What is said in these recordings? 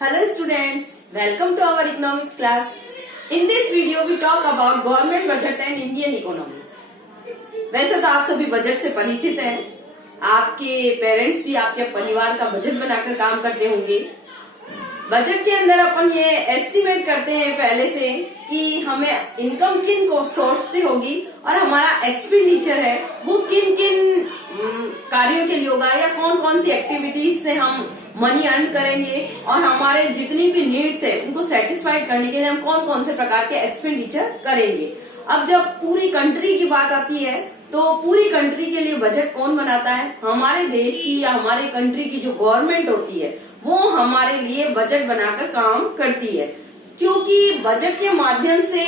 Hello students, welcome to our economics class. In this video we talk about government budget and Indian economy. वैसे तो आप सभी budget से परिचित हैं। आपके पेरेंट्स भी आपके परिवार का बजट बनाकर काम करते होंगे। बजट के अंदर अपन ये एस्टिमेट करते हैं पहले से कि हमें इनकम किन सोर्स से होगी और हमारा एक्सपेंडिचर है वो किन किन कार्यों के लिए होगा या कौन कौन सी एक्टिविटीज से हम मनी अर्न करेंगे और हमारे जितनी भी नीड्स है उनको सेटिस्फाइड करने के लिए हम कौन कौन से प्रकार के एक्सपेंडिचर करेंगे। अब जब पूरी कंट्री की बात आती है तो पूरी कंट्री के लिए बजट कौन बनाता है? हमारे देश की या हमारे कंट्री की जो गवर्नमेंट होती है वो हमारे लिए बजट बनाकर काम करती है, क्योंकि बजट के माध्यम से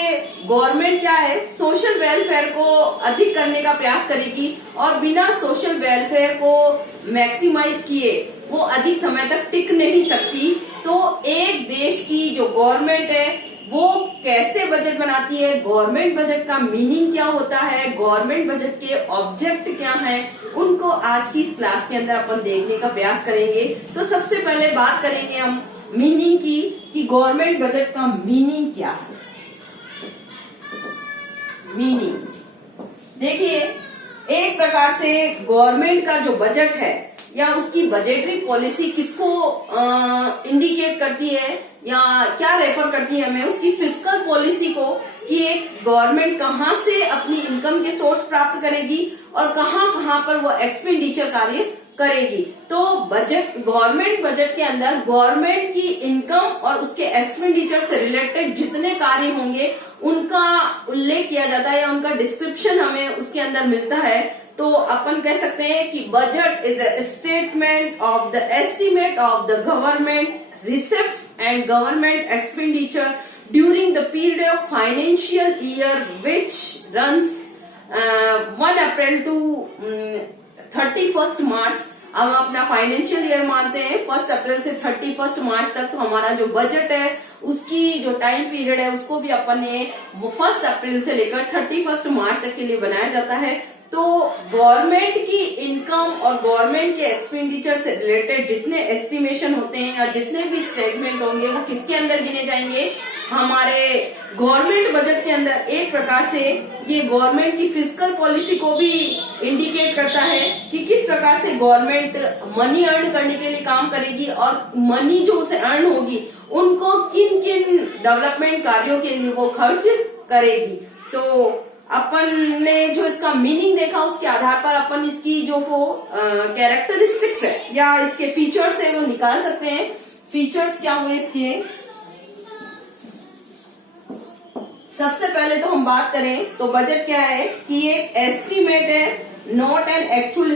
गवर्नमेंट क्या है, सोशल वेलफेयर को अधिक करने का प्रयास करेगी और बिना सोशल वेलफेयर को मैक्सिमाइज किए वो अधिक समय तक टिक नहीं सकती। तो एक देश की जो गवर्नमेंट है वो कैसे बजट बनाती है, गवर्नमेंट बजट का मीनिंग क्या होता है, गवर्नमेंट बजट के ऑब्जेक्ट क्या हैं, उनको आज की इस क्लास के अंदर अपन देखने का प्रयास करेंगे। तो सबसे पहले बात करेंगे हम मीनिंग की कि गवर्नमेंट बजट का मीनिंग क्या है। मीनिंग देखिए, एक प्रकार से गवर्नमेंट का जो बजट है या उसकी बजटरी पॉलिसी किसको इंडिकेट करती है या क्या रेफर करती है हमें, उसकी फिस्कल पॉलिसी को, कि एक गवर्नमेंट कहाँ से अपनी इनकम के सोर्स प्राप्त करेगी और कहाँ कहाँ पर वो एक्सपेंडिचर कार्य करेगी। तो बजट, गवर्नमेंट बजट के अंदर गवर्नमेंट की इनकम और उसके एक्सपेंडिचर से रिलेटेड जितने कार्य होंगे उनका उल्लेख किया जाता है या उनका डिस्क्रिप्शन हमें उसके अंदर मिलता है। तो अपन कह सकते हैं कि budget is a statement of the estimate of the government receipts and government expenditure during the period of financial year which runs 1 April to 31st March। हम अपना फाइनेंशियल ईयर मानते हैं 1 अप्रैल से 31 मार्च तक। तो हमारा जो बजट है उसकी जो टाइम पीरियड है उसको भी अपन ने 1 अप्रैल से लेकर 31 मार्च तक के लिए बनाया जाता है। तो गवर्नमेंट की इनकम और गवर्नमेंट के एक्सपेंडिचर से रिलेटेड जितने एस्टिमेशन होते हैं या जितने भी स्टेटमेंट होंगे वो किसके अंदर गिने जाएंगे, हमारे गवर्नमेंट बजट के अंदर। एक प्रकार से ये गवर्नमेंट की फिस्कल पॉलिसी को भी इंडिकेट करता है कि किस प्रकार से गवर्नमेंट मनी अर्न करने के लिए काम करेगी और मनी जो उसे अर्न होगी उनको किन किन डेवलपमेंट कार्यों के लिए वो खर्च करेगी। तो अपन ने जो इसका मीनिंग देखा उसके आधार पर अपन इसकी जो वो कैरेक्टरिस्टिक्स है या इसके फीचर्स है वो निकाल सकते हैं। फीचर्स क्या हुए इसके, सबसे पहले तो हम बात करें तो बजट क्या है कि एक एस्टिमेट है, not an actual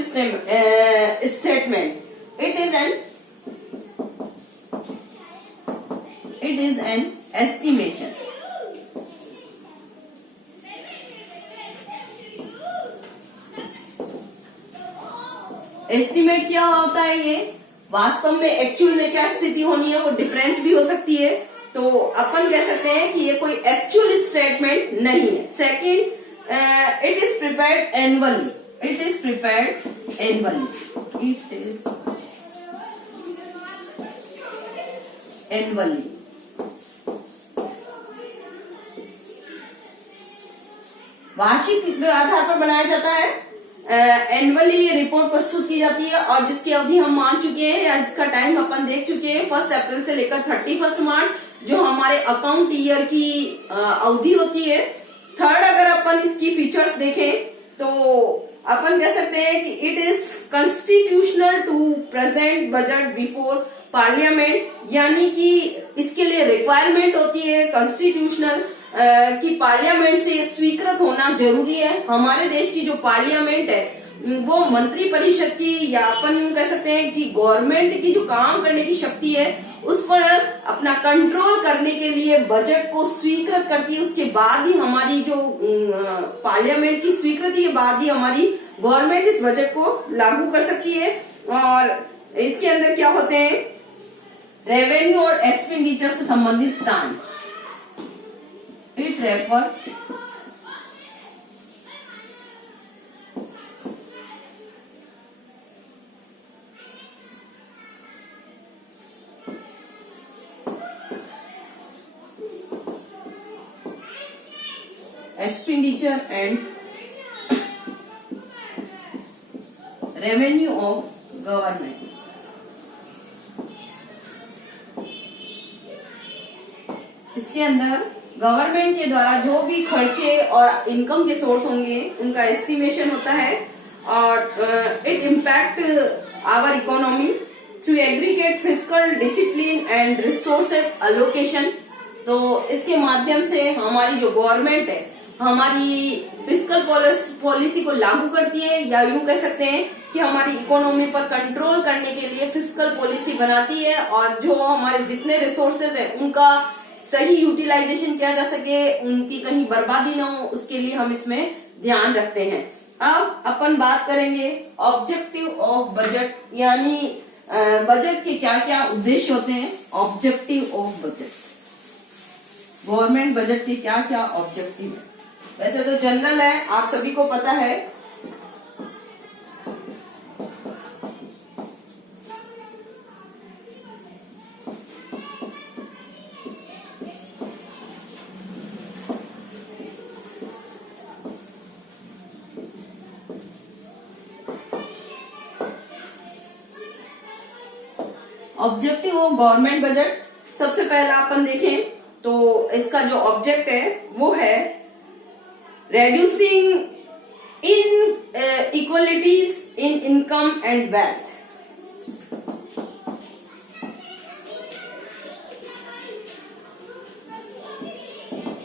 statement. It is an estimation. Estimate क्या होता है, ये वास्तव में एक्चुअल में क्या स्थिति होनी है वो डिफरेंस भी हो सकती है। तो अपन कह सकते हैं कि ये कोई एक्चुअल स्टेटमेंट नहीं है। Second, it is prepared annually. It is prepared annually. It is annually. वार्षिक आधार पर बनाया जाता है। एनुअली ये रिपोर्ट प्रस्तुत की जाती है और जिसकी अवधि हम मान चुके हैं या जिसका टाइम अपन देख चुके हैं 1 अप्रैल से लेकर 31 मार्च, जो हमारे अकाउंट ईयर की अवधि होती है। थर्ड, अगर अपन इसकी फीचर्स देखें तो अपन कह सकते हैं कि it is constitutional to present budget before parliament, यानी कि इसके लिए रिक्वायरमेंट होती है कॉन्स्टिट्यूशनल कि पार्लियामेंट से स्वीकृत होना जरूरी है। हमारे देश की जो पार्लियामेंट है वो मंत्री परिषद की या अपन कह सकते हैं कि गवर्नमेंट की जो काम करने की शक्ति है उस पर अपना कंट्रोल करने के लिए बजट को स्वीकृत करती है। उसके बाद ही हमारी जो पार्लियामेंट की स्वीकृति के बाद ही हमारी गवर्नमेंट इस बजट को लागू कर सकती है। और इसके अंदर क्या होते हैं, रेवेन्यू और एक्सपेंडिचर से संबंधित दान। It refer expenditure and revenue of government. इसके अंदर गवर्नमेंट के द्वारा जो भी खर्चे और इनकम के सोर्स होंगे उनका एस्टिमेशन होता है और it impact our economy through aggregate fiscal discipline and resources allocation. तो इसके माध्यम से हमारी जो गवर्नमेंट है हमारी फिस्कल पॉलिसी को लागू करती है, या यूं कह सकते हैं कि हमारी इकोनॉमी पर कंट्रोल करने के लिए फिस्कल पॉलिसी बनाती है और जो हमारे जितने रिसोर्सेज है उनका सही यूटिलाइजेशन किया जा सके, उनकी कहीं बर्बादी ना हो, उसके लिए हम इसमें ध्यान रखते हैं। अब अपन बात करेंगे ऑब्जेक्टिव ऑफ बजट, यानी बजट के क्या क्या उद्देश्य होते हैं। Objective of budget, government budget के क्या क्या ऑब्जेक्टिव है। वैसे तो जनरल है, आप सभी को पता है। ऑब्जेक्टिव ऑफ गवर्नमेंट बजट, सबसे पहला अपन देखें तो इसका जो ऑब्जेक्ट है वो है reducing inequalities in income and wealth।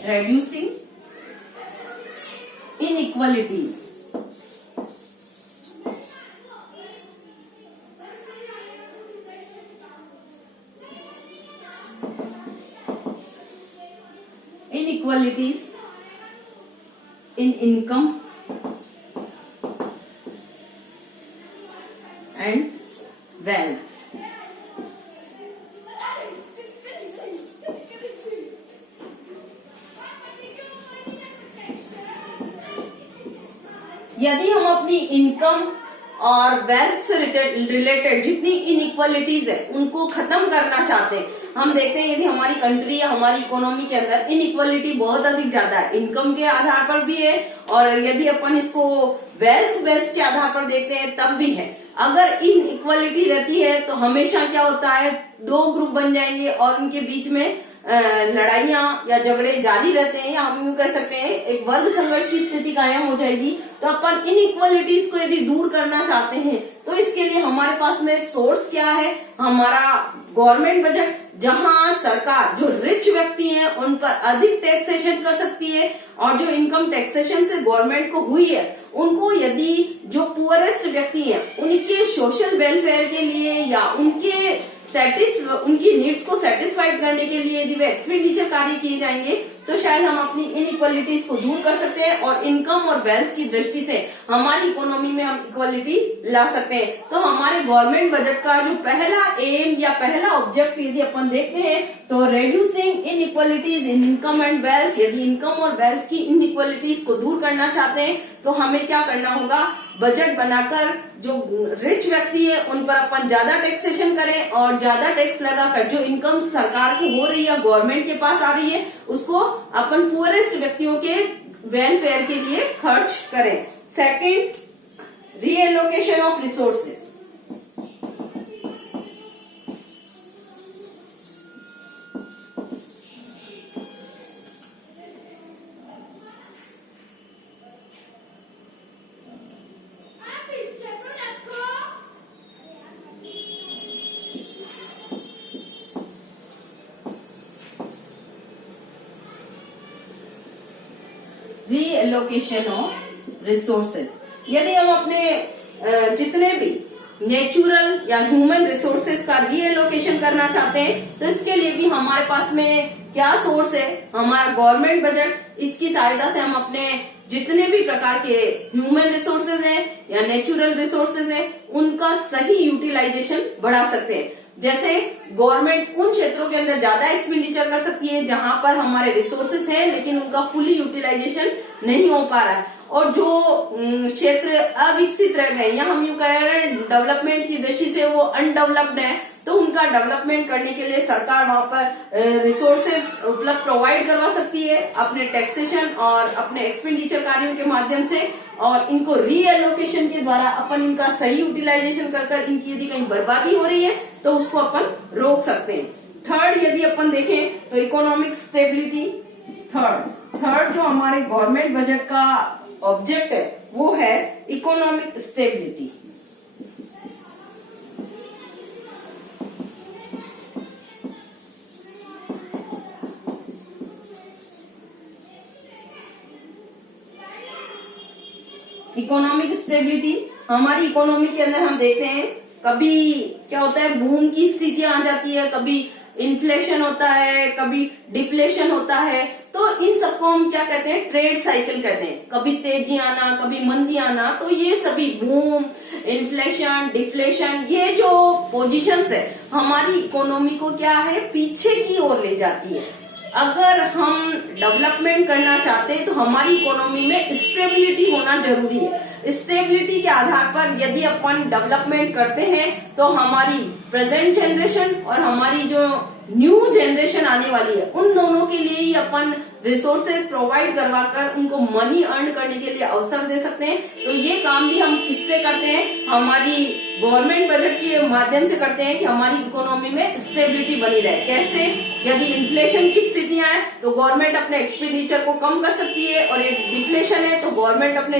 reducing inequalities in income and wealth। यदि हम अपनी इनकम और वेल्थ से रिलेटेड जितनी इनइक्वालिटीज है उनको खत्म करना चाहते हैं, हम देखते हैं यदि हमारी कंट्री या हमारी इकोनॉमी के अंदर इनइक्वालिटी बहुत अधिक ज्यादा है, इनकम के आधार पर भी है और यदि अपन इसको वेल्थ बेस के आधार पर देखते हैं तब भी है। अगर इनइक्वालिटी रहती है तो हमेशा क्या होता है, दो ग्रुप बन जाएंगे और उनके बीच में लड़ाइयां या झगड़े जारी रहते हैं, या हम यूं कह सकते हैं एक वर्ग संघर्ष की स्थिति कायम हो जाएगी। तो अपन इनइक्वालिटीज को यदि दूर करना चाहते हैं तो इसके लिए हमारे पास में सोर्स क्या है, हमारा गवर्नमेंट बजट, जहां सरकार जो रिच व्यक्ति हैं उन पर अधिक टैक्सेशन कर सकती है और जो इनकम टैक्सेशन से गवर्नमेंट को हुई है उनको यदि जो पुअरेस्ट व्यक्ति हैं उनके सोशल वेलफेयर के लिए या उनकी नीड्स को सेटिस्फाइड करने के लिए यदि वे एक्सपेंडिचर कार्य किए जाएंगे तो शायद हम अपनी इनइक्वालिटीज को दूर कर सकते हैं और इनकम और वेल्थ की दृष्टि से हमारी इकोनॉमी में हम इक्वालिटी ला सकते हैं। तो हमारे गवर्नमेंट बजट का जो पहला एम या पहला ऑब्जेक्ट यदि अपन देखते हैं तो reducing inequalities in income and wealth. यदि इनकम और वेल्थ की इनइक्वालिटीज को दूर करना चाहते हैं तो हमें क्या करना होगा, बजट बनाकर जो रिच व्यक्ति है उन पर अपन ज्यादा टैक्सेशन करें और ज्यादा टैक्स लगाकर जो इनकम सरकार को हो रही है, गवर्नमेंट के पास आ रही है, उसको अपन पुअरेस्ट व्यक्तियों के वेलफेयर के लिए खर्च करें। Second, reallocation of resources. Reallocation of resources, यदि हम अपने जितने भी नेचुरल या ह्यूमन रिसोर्सेस का रीएलोकेशन करना चाहते हैं तो इसके लिए भी हमारे पास में क्या सोर्स है, हमारा गवर्नमेंट बजट। इसकी सहायता से हम अपने जितने भी प्रकार के ह्यूमन रिसोर्सेज हैं या नेचुरल रिसोर्सेज हैं उनका सही यूटिलाइजेशन बढ़ा सकते हैं। जैसे गवर्नमेंट उन क्षेत्रों के अंदर ज्यादा एक्सपेंडिचर कर सकती है जहां पर हमारे रिसोर्सेस हैं लेकिन उनका फुली यूटिलाइजेशन नहीं हो पा रहा है, और जो क्षेत्र अविकसित रह गए या हम यूं कह रहे हैं डेवलपमेंट की दृष्टि से वो अनडेवलप्ड है, तो उनका डेवलपमेंट करने के लिए सरकार वहां पर रिसोर्सेज उपलब्ध प्रोवाइड करवा सकती है अपने टैक्सेशन और अपने एक्सपेंडिचर कार्यों के माध्यम से, और इनको रीएलोकेशन के द्वारा अपन इनका सही यूटिलाइजेशन कर इनकी यदि कहीं बर्बादी हो रही है तो उसको अपन रोक सकते हैं। थर्ड यदि अपन देखें तो इकोनॉमिक स्टेबिलिटी। थर्ड जो हमारे गवर्नमेंट बजट का ऑब्जेक्ट है वो है इकोनॉमिक स्टेबिलिटी। इकोनॉमिक स्टेबिलिटी हमारी इकोनॉमी के अंदर हम देखते हैं कभी क्या होता है, बूम की स्थितियां आ जाती है, कभी इन्फ्लेशन होता है, कभी डिफ्लेशन होता है। तो इन सबको हम क्या कहते हैं, ट्रेड साइकिल कहते हैं। कभी तेजी आना, कभी मंदी आना, तो ये सभी बूम, इन्फ्लेशन, डिफ्लेशन, ये जो पोजीशंस है हमारी इकोनॉमी को क्या है, पीछे की ओर ले जाती है। अगर हम डेवलपमेंट करना चाहते हैं तो हमारी इकोनॉमी में स्टेबिलिटी होना जरूरी है। स्टेबिलिटी के आधार पर यदि अपन डेवलपमेंट करते हैं तो हमारी प्रेजेंट जनरेशन और हमारी जो न्यू जनरेशन आने वाली है उन दोनों के लिए ही अपन रिसोर्सेज प्रोवाइड करवाकर उनको मनी अर्न करने के लिए अवसर दे सकते हैं। तो ये काम भी हम किससे करते हैं, हमारी गवर्नमेंट बजट के माध्यम से करते हैं कि हमारी इकोनॉमी में स्टेबिलिटी बनी रहे। कैसे, यदि इन्फ्लेशन की स्थितियां हैं तो गवर्नमेंट अपने एक्सपेंडिचर को कम कर सकती है, और यदि डिफ्लेशन है तो गवर्नमेंट अपने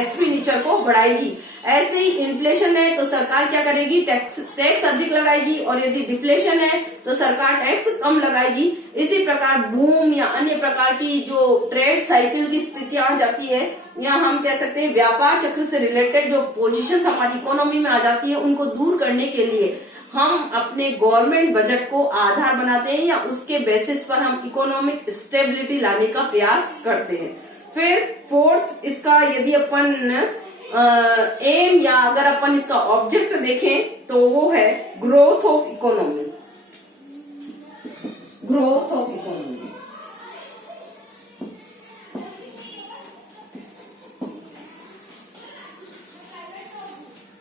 एक्सपेंडिचर को बढ़ाएगी। ऐसे ही इन्फ्लेशन है तो सरकार क्या करेगी, टैक्स अधिक लगाएगी, और यदि डिफ्लेशन है तो सरकार टैक्स कम लगाएगी। इसी प्रकार बूम या अन्य प्रकार की जो ट्रेड साइकिल की स्थितियां आ जाती है, या हम कह सकते हैं व्यापार चक्र से रिलेटेड जो पोजीशंस हमारी इकोनॉमी में आ जाती है, उनको दूर करने के लिए हम अपने गवर्नमेंट बजट को आधार बनाते हैं, या उसके बेसिस पर हम इकोनॉमिक स्टेबिलिटी लाने का प्रयास करते हैं। फिर फोर्थ इसका यदि अपन एम या अगर अपन इसका ऑब्जेक्ट देखें तो वो है growth of economy. Growth of economy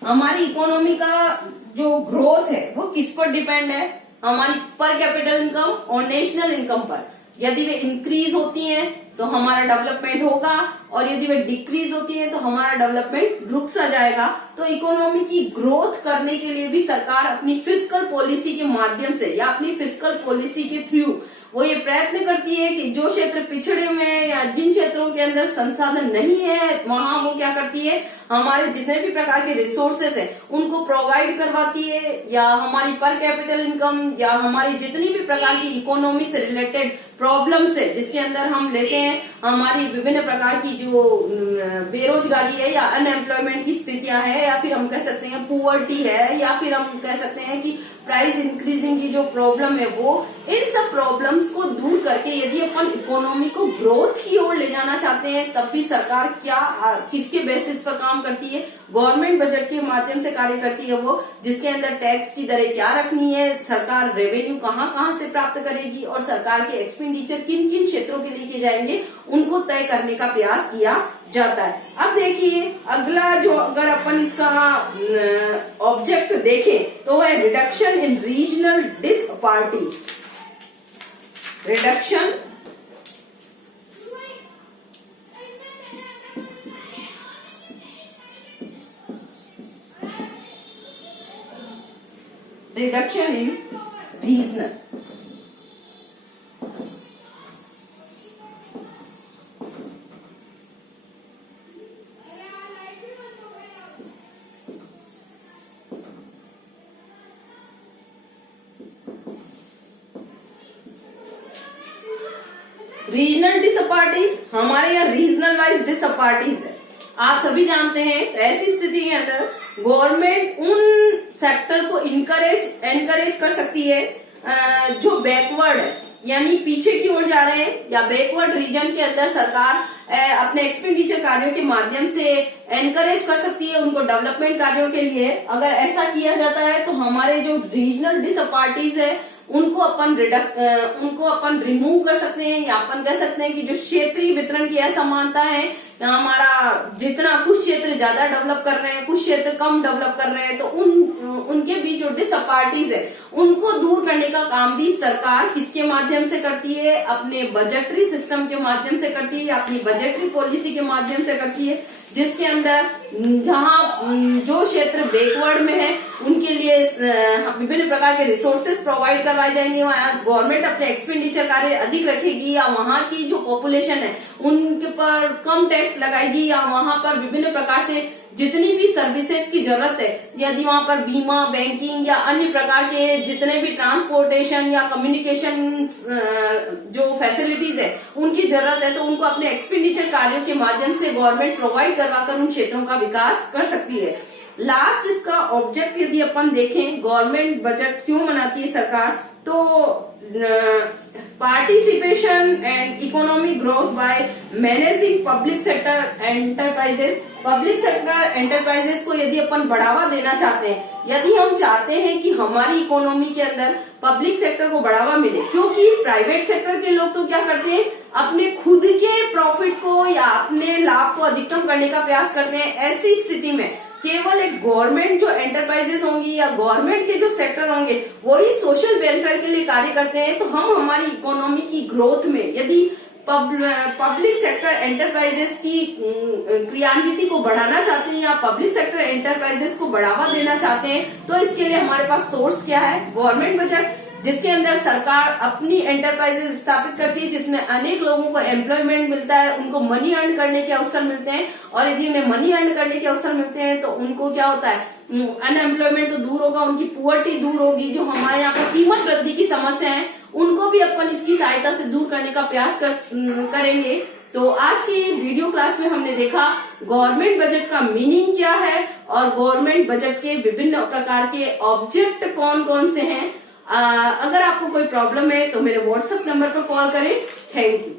हमारी इकोनॉमी का जो ग्रोथ है वो किस पर डिपेंड है, हमारी पर कैपिटल इनकम और नेशनल इनकम पर। यदि वे इंक्रीज होती हैं तो हमारा डेवलपमेंट होगा, और यदि वे डिक्रीज होती है तो हमारा डेवलपमेंट रुक सा जाएगा। तो इकोनॉमी की ग्रोथ करने के लिए भी सरकार अपनी फिस्कल पॉलिसी के माध्यम से या अपनी फिस्कल पॉलिसी के थ्रू वो ये प्रयत्न करती है कि जो क्षेत्र पिछड़े हुए हैं या जिन क्षेत्रों के अंदर संसाधन नहीं है वहां वो क्या करती है, हमारे जितने भी प्रकार के रिसोर्सेज हैं उनको प्रोवाइड करवाती है, या हमारी पर कैपिटल इनकम या हमारी जितनी भी प्रकार की इकोनॉमी से रिलेटेड प्रॉब्लम्स है जिसके अंदर हम लेते हैं हमारी विभिन्न प्रकार की जो बेरोजगारी है या अनएम्प्लॉयमेंट की स्थितियां है, या फिर हम कह सकते हैं पुअर्टी है, या फिर हम कह सकते हैं कि प्राइस इंक्रीजिंग की जो प्रॉब्लम है वो, इन सब प्रॉब्लम्स को दूर करके यदि अपन इकोनॉमी को ग्रोथ की ओर ले जाना चाहते हैं तब भी सरकार क्या किसके बेसिस पर काम करती है, गवर्नमेंट बजट के माध्यम से कार्य करती है वो, जिसके अंदर टैक्स की दरें क्या रखनी है, सरकार रेवेन्यू कहाँ कहाँ से प्राप्त करेगी और सरकार के एक्सपेंडिचर किन किन क्षेत्रों के लिए किए जाएंगे उनको तय करने का प्रयास किया जाता है। अब देखिए अगला जो अगर अपन इसका ऑब्जेक्ट देखें तो है reduction in regional disparities. Reduction in regional regional disparities हमारे यहाँ रीजनल वाइज डिसअपार्टीज है। आप सभी जानते हैं तो ऐसी स्थिति के अंदर गवर्नमेंट उन सेक्टर को एनकरेज कर सकती है जो बैकवर्ड है, यानी पीछे की ओर जा रहे हैं, या बैकवर्ड रीजन के अंदर सरकार अपने एक्सपेंडिचर कार्यों के माध्यम से एनकरेज कर सकती है उनको डेवलपमेंट कार्यों के लिए। अगर ऐसा किया जाता है तो हमारे जो रीजनल डिसअपार्टीज है उनको अपन रिमूव कर सकते हैं, या अपन कह सकते हैं कि जो क्षेत्रीय वितरण की असमानता है, हमारा जितना कुछ क्षेत्र ज्यादा डेवलप कर रहे हैं, कुछ क्षेत्र कम डेवलप कर रहे हैं, तो उनके बीच जो डिसअपार्टीज है उनको दूर करने का काम भी सरकार किसके माध्यम से करती है? अपने बजटरी सिस्टम के माध्यम से करती है, या अपनी बजटरी पॉलिसी के माध्यम से करती है, जिसके अंदर जहां जो क्षेत्र बैकवर्ड में है उनके लिए विभिन्न प्रकार के रिसोर्सेज प्रोवाइड करवाए जाएंगे, वहां गवर्नमेंट अपने एक्सपेंडिचर कार्य अधिक रखेगी, या वहां की जो पॉपुलेशन है उनके पर कम टैक्स लगाएगी, या वहां पर विभिन्न प्रकार से जितनी भी सर्विसेज की जरूरत है, यदि वहां पर बीमा, बैंकिंग या अन्य प्रकार के जितने भी ट्रांसपोर्टेशन या कम्युनिकेशन जो फैसिलिटीज है उनकी जरूरत है, तो उनको अपने एक्सपेंडिचर कार्यों के माध्यम से गवर्नमेंट प्रोवाइड करवाकर उन क्षेत्रों का विकास कर सकती है। लास्ट इसका ऑब्जेक्ट यदि अपन देखें, गवर्नमेंट बजट क्यों बनाती है सरकार, तो participation and economic growth by managing public sector enterprises. Public sector enterprises को यदि अपन बढ़ावा देना चाहते हैं, यदि हम चाहते हैं कि हमारी इकोनॉमी के अंदर पब्लिक सेक्टर को बढ़ावा मिले, क्योंकि प्राइवेट सेक्टर के लोग तो क्या करते हैं, अपने खुद के प्रॉफिट को या अपने लाभ को अधिकतम करने का प्रयास करते हैं। ऐसी स्थिति में केवल एक गवर्नमेंट जो एंटरप्राइजेस होंगी या गवर्नमेंट के जो सेक्टर होंगे वही सोशल वेलफेयर के लिए कार्य करते हैं, तो हम हमारी इकोनॉमी की ग्रोथ में यदि पब्लिक सेक्टर एंटरप्राइजेस की क्रियान्विति को बढ़ाना चाहते हैं या पब्लिक सेक्टर एंटरप्राइजेस को बढ़ावा देना चाहते हैं, तो इसके लिए हमारे पास सोर्स क्या है? गवर्नमेंट बजट, जिसके अंदर सरकार अपनी एंटरप्राइजेस स्थापित करती है, जिसमें अनेक लोगों को एम्प्लॉयमेंट मिलता है, उनको मनी अर्न करने के अवसर मिलते हैं, और यदि उन्हें मनी अर्न करने के अवसर मिलते हैं तो उनको क्या होता है, अनएम्प्लॉयमेंट तो दूर होगा, उनकी पुअर्टी दूर होगी, जो हमारे यहाँ पर कीमत वृद्धि की समस्या है उनको भी अपन इसकी सहायता से दूर करने का प्रयास करेंगे। तो आज की वीडियो क्लास में हमने देखा गवर्नमेंट बजट का मीनिंग क्या है और गवर्नमेंट बजट के विभिन्न प्रकार के ऑब्जेक्ट कौन कौन से हैं। अगर आपको कोई प्रॉब्लम है तो मेरे व्हाट्सएप नंबर पर कॉल करें। Thank you.